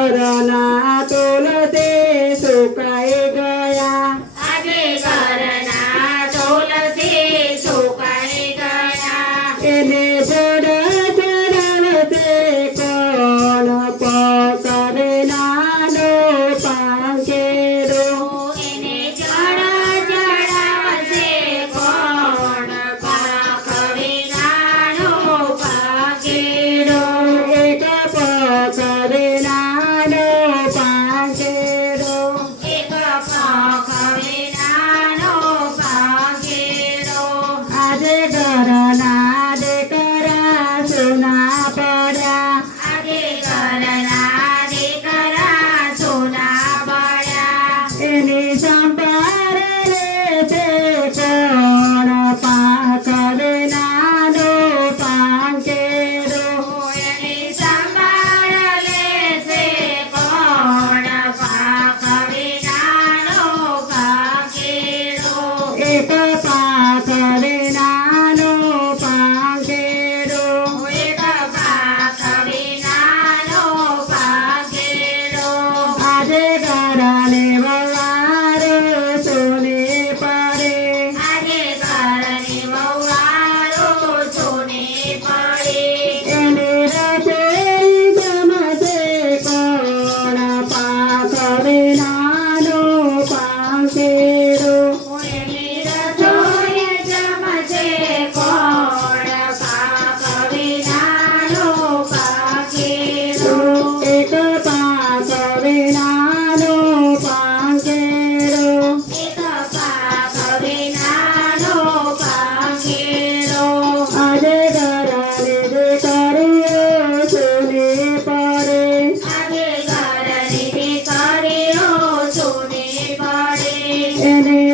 करना तोल से सुकाए गया। आगे करना तोल से सुकाए गया छोड़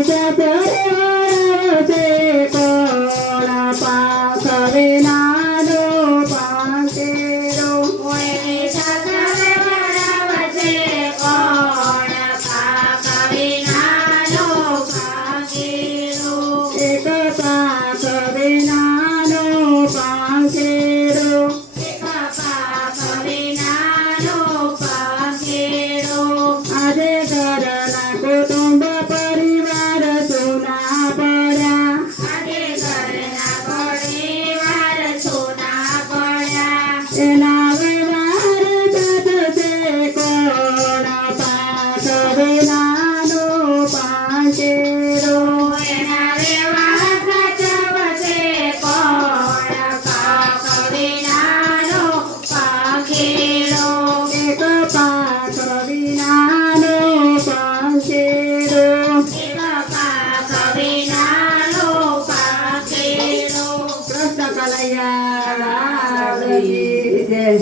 Baba.